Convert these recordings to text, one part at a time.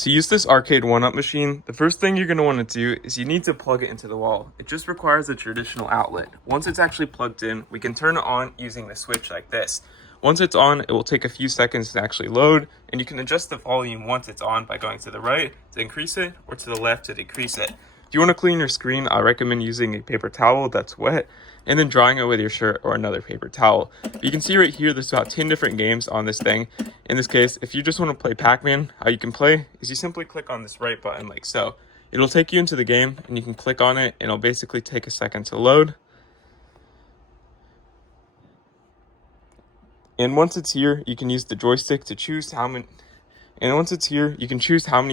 To use this Arcade1Up machine, the first thing you're going to want to do is you need to plug it into the wall. It just requires a traditional outlet. Once it's actually plugged in, we can turn it on using the switch like this. Once it's on, it will take a few seconds to actually load, and you can adjust the volume once it's on by going to the right to increase it or to the left to decrease it. If you want to clean your screen, I recommend using a paper towel that's wet and then drying it with your shirt or another paper towel. But you can see right here, there's about 10 different games on this thing. In this case, if you just want to play Pac-Man, how you can play is you simply click on this right button like so. It'll take you into the game and you can click on it and it'll basically take a second to load. And once it's here, you can use the joystick to choose how many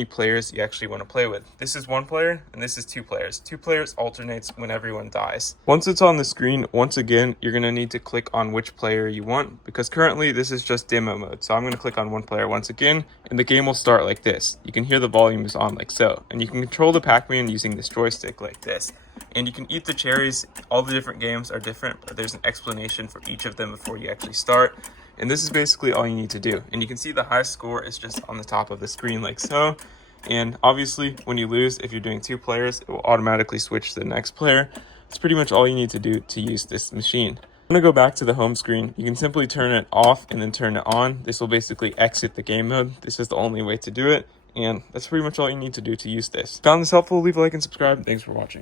players you actually want to play with. This is one player and this is two players. Two players alternates when everyone dies. Once it's on the screen, once again, you're going to need to click on which player you want because currently this is just demo mode. So I'm going to click on one player once again and the game will start like this. You can hear the volume is on like so. And you can control the Pac-Man using this joystick like this. And you can eat the cherries. All the different games are different, but there's an explanation for each of them before you actually start. And this is basically all you need to do. And you can see the high score is just on the top of the screen like so. And obviously when you lose, if you're doing two players, it will automatically switch to the next player. That's pretty much all you need to do to use this machine. I'm going to go back to the home screen. You can simply turn it off and then turn it on. This will basically exit the game mode. This is the only way to do it. And that's pretty much all you need to do to use this. Found this helpful? Leave a like and subscribe. Thanks for watching.